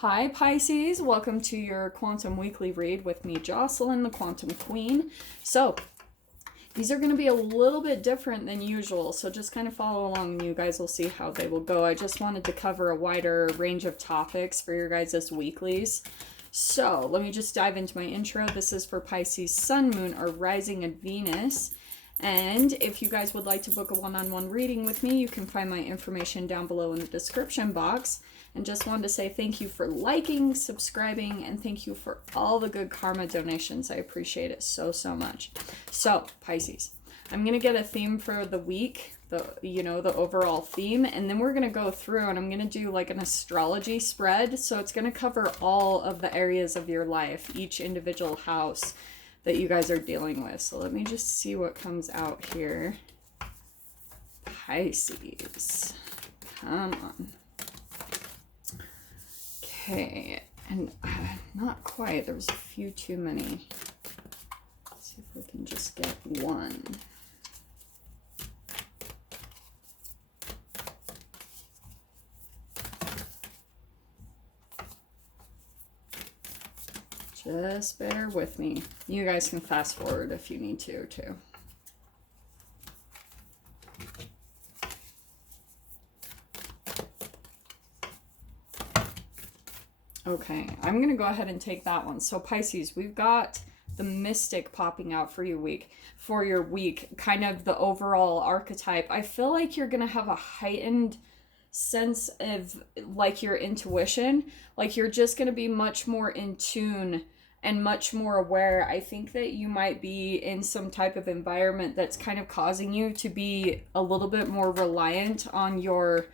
Hi Pisces, welcome to your Quantum Weekly read with me, Jocelyn, the Quantum Queen. So, these are going to be a little bit different than usual, so just kind of follow along and you guys will see how they will go. I just wanted to cover a wider range of topics for your guys' weeklies. So, let me just dive into my intro. This is for Pisces Sun, Moon, or Rising at Venus. And if you guys would like to book a one-on-one reading with me, you can find my information down below in the description box. And just wanted to say thank you for liking, subscribing, and thank you for all the good karma donations. I appreciate it so, so much. So, Pisces, I'm going to get a theme for the week, the overall theme, and then we're going to go through and I'm going to do like an astrology spread. So it's going to cover all of the areas of your life, each individual house that you guys are dealing with. So let me just see what comes out here. Pisces, come on. Okay, and not quite. There was a few too many. Let's see if we can just get one. Just bear with me. You guys can fast forward if you need to, too. Okay, I'm going to go ahead and take that one. So Pisces, we've got the Mystic popping out for your week, kind of the overall archetype. I feel like you're going to have a heightened sense of like your intuition, like you're just going to be much more in tune and much more aware. I think that you might be in some type of environment that's kind of causing you to be a little bit more reliant on your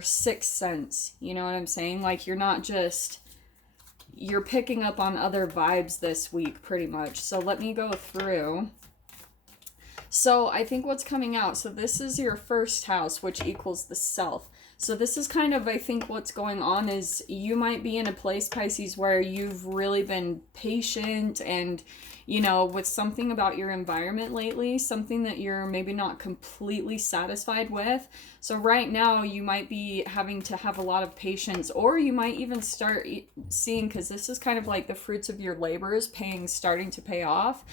sixth sense, you know what I'm saying? Like you're picking up on other vibes this week pretty much. So let me go through. So I think what's coming out, so this is your first house, which equals the self. So this is kind of, I think what's going on is you might be in a place, Pisces, where you've really been patient and, with something about your environment lately, something that you're maybe not completely satisfied with. So right now you might be having to have a lot of patience, or you might even start seeing, because this is kind of like the fruits of your labors starting to pay off.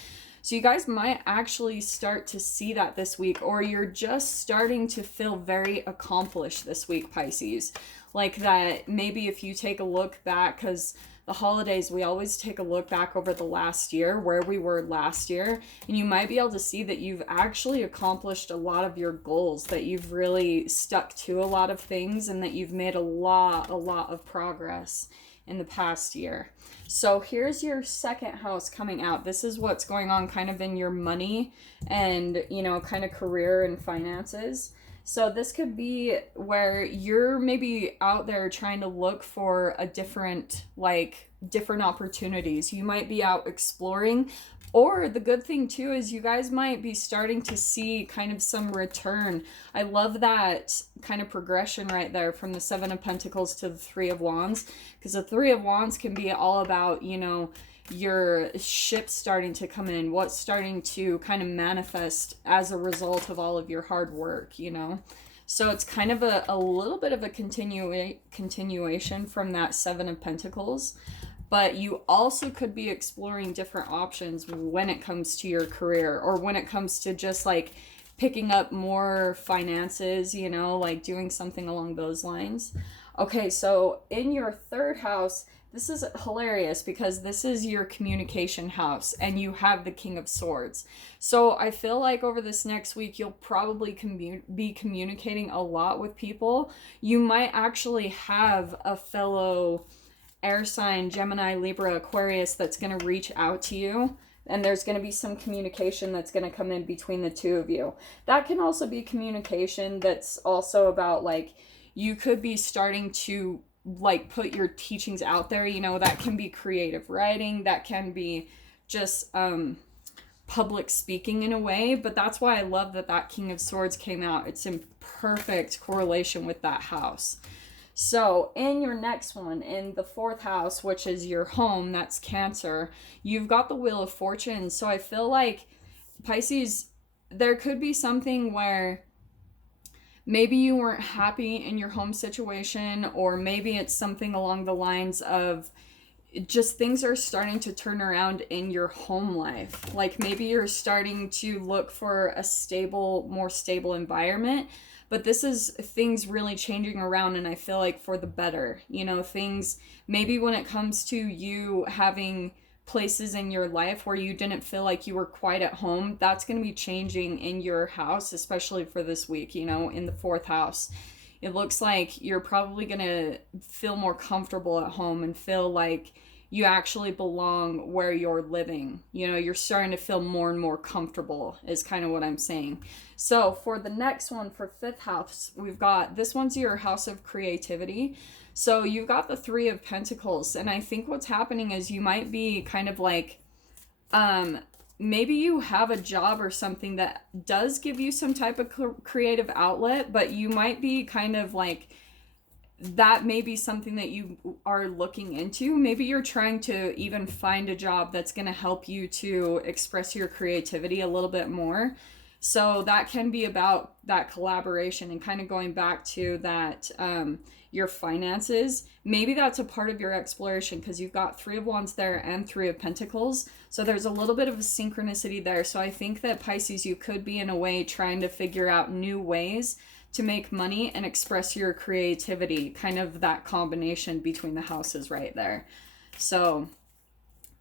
So you guys might actually start to see that this week, or you're just starting to feel very accomplished this week, Pisces. Like that maybe if you take a look back, because the holidays, we always take a look back over the last year, where we were last year, and you might be able to see that you've actually accomplished a lot of your goals, that you've really stuck to a lot of things, and that you've made a lot of progress in the past year. So here's your second house coming out. This is what's going on kind of in your money and, kind of career and finances. So this could be where you're maybe out there trying to look for a different opportunities. You might be out exploring, or the good thing too is you guys might be starting to see kind of some return. I love that kind of progression right there from the Seven of Pentacles to the Three of Wands, because the Three of Wands can be all about, your ship starting to come in, what's starting to kind of manifest as a result of all of your hard work, So it's kind of a little bit of a continuation from that Seven of Pentacles. But you also could be exploring different options when it comes to your career, or when it comes to just like picking up more finances, like doing something along those lines. Okay, so in your third house, this is hilarious because this is your communication house and you have the King of Swords. So I feel like over this next week, you'll probably be communicating a lot with people. You might actually have a fellow air sign, Gemini, Libra, Aquarius, that's going to reach out to you. And there's going to be some communication that's going to come in between the two of you. That can also be communication that's also about like, you could be starting to like put your teachings out there. That can be creative writing. That can be just public speaking in a way. But that's why I love that King of Swords came out. It's in perfect correlation with that house. So in your next one, in the fourth house, which is your home, that's Cancer, you've got the Wheel of Fortune. So I feel like, Pisces, there could be something where maybe you weren't happy in your home situation, or maybe it's something along the lines of just things are starting to turn around in your home life. Like maybe you're starting to look for a stable, more stable environment, but this is things really changing around, and I feel like for the better. You know, things maybe when it comes to you having places in your life where you didn't feel like you were quite at home, that's going to be changing in your house, especially for this week, you know, in the fourth house. It looks like you're probably going to feel more comfortable at home and feel like you actually belong where you're living. You know, you're starting to feel more and more comfortable, is kind of what I'm saying. So for the next one, for fifth house, we've got, this one's your house of creativity. So you've got the Three of Pentacles, and I think what's happening is you might be kind of like, maybe you have a job or something that does give you some type of creative outlet, but you might be kind of like, that may be something that you are looking into. Maybe you're trying to even find a job that's going to help you to express your creativity a little bit more. So that can be about that collaboration, and kind of going back to that, your finances. Maybe that's a part of your exploration, because you've got Three of Wands there and Three of Pentacles. So there's a little bit of a synchronicity there. So I think that Pisces, you could be in a way trying to figure out new ways to make money and express your creativity, kind of that combination between the houses right there. So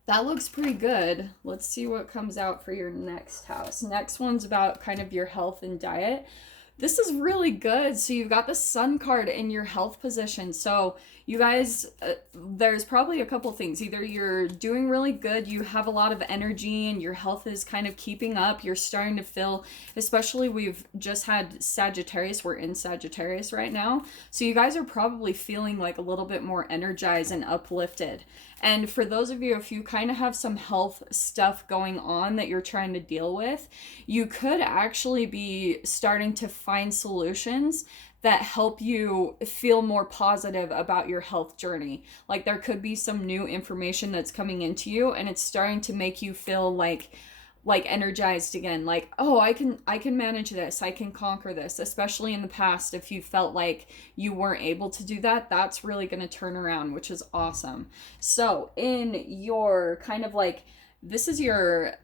that looks pretty good. Let's see what comes out for your next house. Next one's about kind of your health and diet. This is really good. So you've got the Sun card in your health position. So you guys, there's probably a couple things. Either you're doing really good, you have a lot of energy, and your health is kind of keeping up. You're starting to feel, especially we've just had Sagittarius. We're in Sagittarius right now. So you guys are probably feeling like a little bit more energized and uplifted. And for those of you, if you kind of have some health stuff going on that you're trying to deal with, you could actually be starting to find solutions that help you feel more positive about your health journey. Like there could be some new information that's coming into you, and it's starting to make you feel like energized again, like, oh, I can manage this, I can conquer this. Especially in the past, if you felt like you weren't able to do that, that's really going to turn around, which is awesome. So in your kind of like, this is your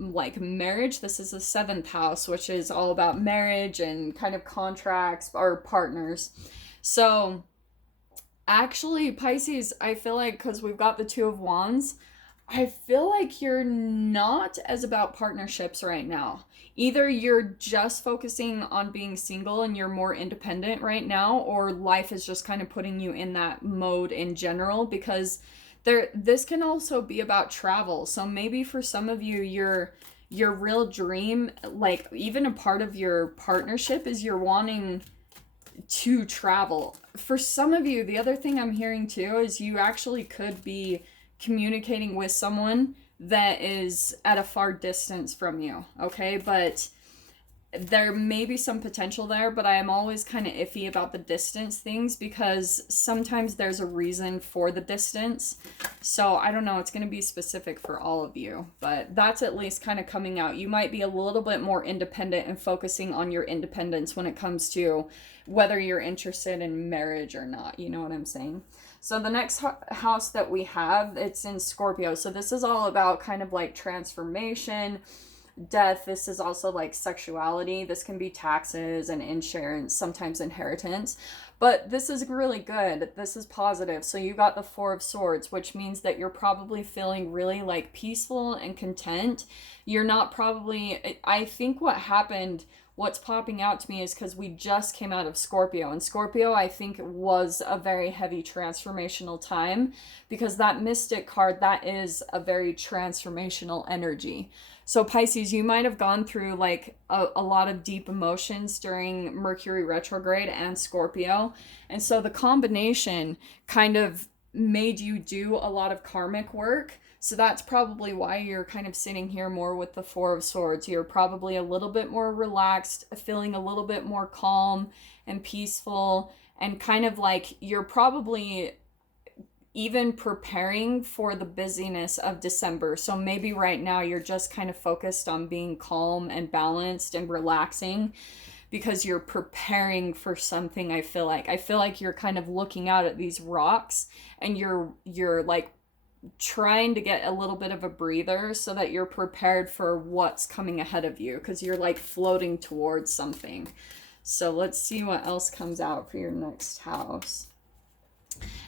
like marriage, this is the seventh house, which is all about marriage and kind of contracts or partners. So actually, Pisces, I feel like, because we've got the Two of Wands, I feel like you're not as about partnerships right now. Either you're just focusing on being single and you're more independent right now, or life is just kind of putting you in that mode in general, because this can also be about travel. So maybe for some of you, your real dream, like even a part of your partnership, is you're wanting to travel. For some of you, the other thing I'm hearing too is you actually could be communicating with someone that is at a far distance from you, okay? But there may be some potential there, but I am always kind of iffy about the distance things, because sometimes there's a reason for the distance. So I don't know, it's going to be specific for all of you, but that's at least kind of coming out. You might be a little bit more independent and focusing on your independence when it comes to whether you're interested in marriage or not. You know what I'm saying? So the next house that we have, it's in Scorpio. So this is all about kind of like transformation, death. This is also like sexuality. This can be taxes and insurance, sometimes inheritance. But this is really good. This is positive. So you got the Four of Swords, which means that you're probably feeling really like peaceful and content. You're not probably, I think what happened, what's popping out to me is because we just came out of Scorpio, and Scorpio, I think, was a very heavy transformational time, because that Mystic card, that is a very transformational energy. So Pisces, you might have gone through like a lot of deep emotions during Mercury retrograde and Scorpio. And so the combination kind of made you do a lot of karmic work. So that's probably why you're kind of sitting here more with the Four of Swords. You're probably a little bit more relaxed, feeling a little bit more calm and peaceful, and kind of like you're probably even preparing for the busyness of December. So maybe right now you're just kind of focused on being calm and balanced and relaxing, because you're preparing for something. I feel like you're kind of looking out at these rocks, and you're like trying to get a little bit of a breather so that you're prepared for what's coming ahead of you, because you're like floating towards something. So let's see what else comes out for your next house.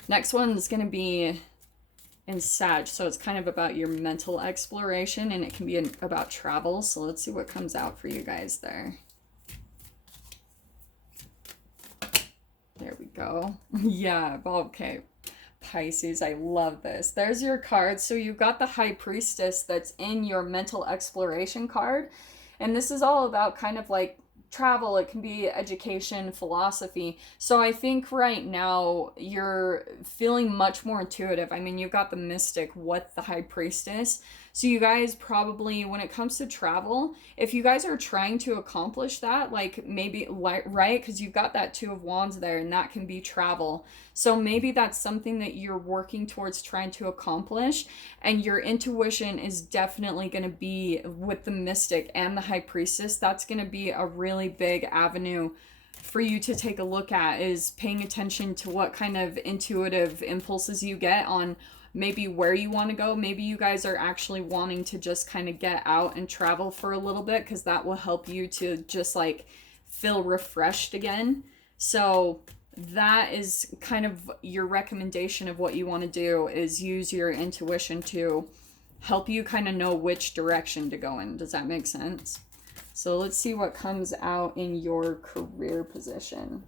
Next one's going to be in Sag, so it's kind of about your mental exploration, and it can be about travel. So let's see what comes out for you guys there. There we go. Yeah, okay. Pisces, I love this. There's your card. So you've got the High Priestess that's in your mental exploration card. And this is all about kind of like travel. It can be education, philosophy. So I think right now you're feeling much more intuitive. I mean, you've got the Mystic with the High Priestess. So you guys probably, when it comes to travel, if you guys are trying to accomplish that, like maybe, right? Because you've got that Two of Wands there, and that can be travel. So maybe that's something that you're working towards trying to accomplish, and your intuition is definitely going to be with the Mystic and the High Priestess. That's going to be a really big avenue for you to take a look at, is paying attention to what kind of intuitive impulses you get on maybe where you want to go. Maybe you guys are actually wanting to just kind of get out and travel for a little bit, because that will help you to just like feel refreshed again. So that is kind of your recommendation of what you want to do, is use your intuition to help you kind of know which direction to go in. Does that make sense? So let's see what comes out in your career position.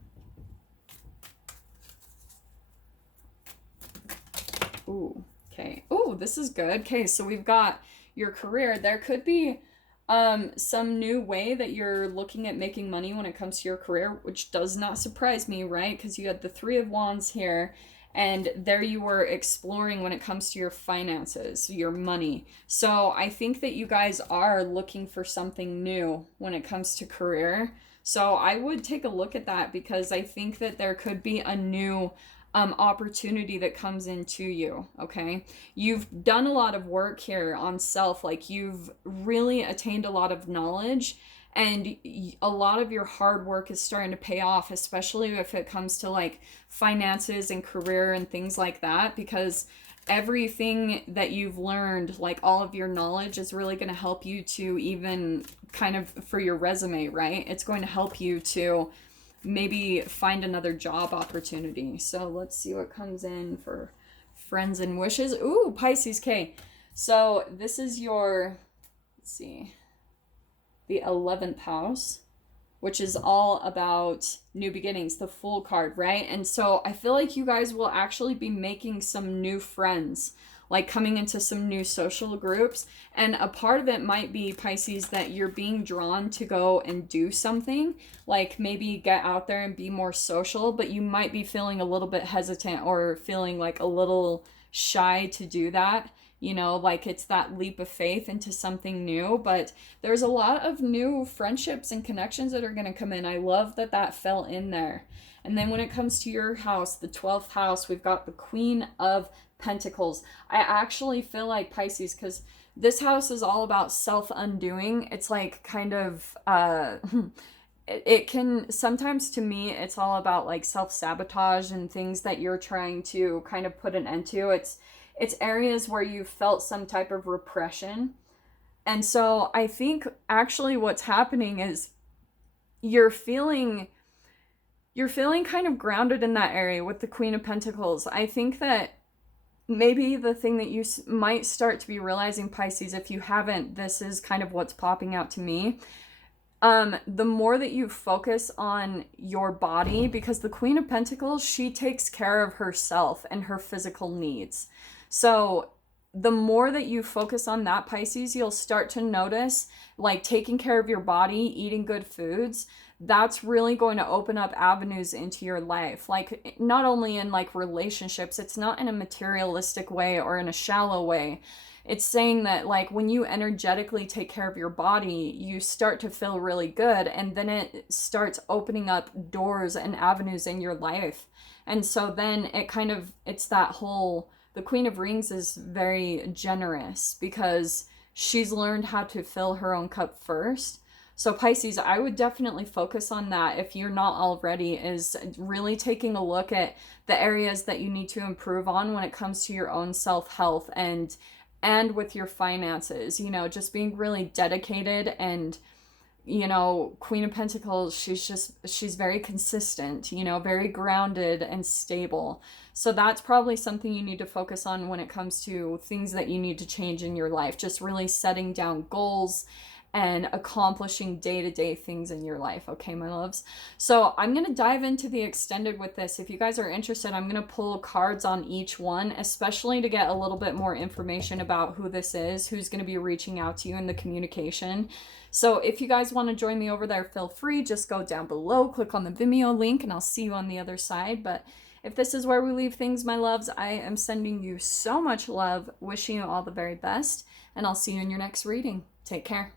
Ooh, okay. Ooh, this is good. Okay, so we've got your career. There could be some new way that you're looking at making money when it comes to your career, which does not surprise me, right? Because you had the Three of Wands here, and there you were exploring when it comes to your finances, your money. So I think that you guys are looking for something new when it comes to career. So I would take a look at that, because I think that there could be a new opportunity that comes into you. Okay, you've done a lot of work here on self, like you've really attained a lot of knowledge, and a lot of your hard work is starting to pay off, especially if it comes to like finances and career and things like that, because everything that you've learned, like all of your knowledge, is really going to help you to even kind of for your resume, right? It's going to help you to maybe find another job opportunity. So let's see what comes in for friends and wishes. Ooh, Pisces, okay. So this is your, let's see, the 11th house, which is all about new beginnings, the Fool card, right? And so I feel like you guys will actually be making some new friends, like coming into some new social groups. And a part of it might be, Pisces, that you're being drawn to go and do something, like maybe get out there and be more social, but you might be feeling a little bit hesitant or feeling like a little shy to do that. You know, like it's that leap of faith into something new. But there's a lot of new friendships and connections that are going to come in. I love that that fell in there. And then when it comes to your house, the 12th house, we've got the Queen of Pentacles. I actually feel like, Pisces, because this house is all about self-undoing. It's like kind of, it can, sometimes to me, it's all about like self-sabotage and things that you're trying to kind of put an end to. It's areas where you felt some type of repression. And so I think actually what's happening is you're feeling kind of grounded in that area with the Queen of Pentacles. I think that maybe the thing that you might start to be realizing, Pisces, if you haven't, this is kind of what's popping out to me. The more that you focus on your body, because the Queen of Pentacles, she takes care of herself and her physical needs. So the more that you focus on that, Pisces, you'll start to notice like taking care of your body, eating good foods, that's really going to open up avenues into your life. Like not only in like relationships, it's not in a materialistic way or in a shallow way. It's saying that like when you energetically take care of your body, you start to feel really good, and then it starts opening up doors and avenues in your life. And so then it kind of, it's that whole, the Queen of Rings is very generous because she's learned how to fill her own cup first. So Pisces, I would definitely focus on that if you're not already, is really taking a look at the areas that you need to improve on when it comes to your own self-health and with your finances, you know, just being really dedicated. And you know, Queen of Pentacles, she's very consistent, you know, very grounded and stable. So that's probably something you need to focus on when it comes to things that you need to change in your life. Just really setting down goals and accomplishing day-to-day things in your life. Okay, my loves. So I'm going to dive into the extended with this. If you guys are interested, I'm going to pull cards on each one, especially to get a little bit more information about who this is, who's going to be reaching out to you in the communication. So if you guys want to join me over there, feel free. Just go down below, click on the Vimeo link, and I'll see you on the other side. But if this is where we leave things, my loves, I am sending you so much love, wishing you all the very best, and I'll see you in your next reading. Take care.